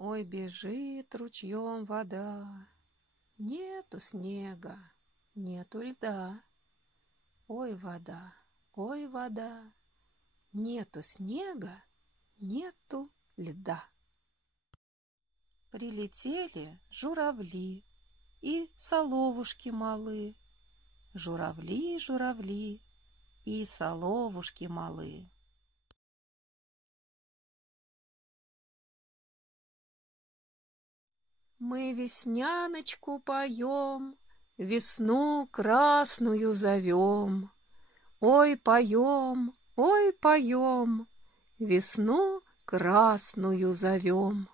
Ой, бежит ручьем вода, нету снега, нету льда. Ой, вода, нету снега, нету льда. Прилетели журавли и соловушки малы. Журавли, журавли и соловушки малы. Мы весняночку поем, весну красную зовем. Ой, поем, весну красную зовем.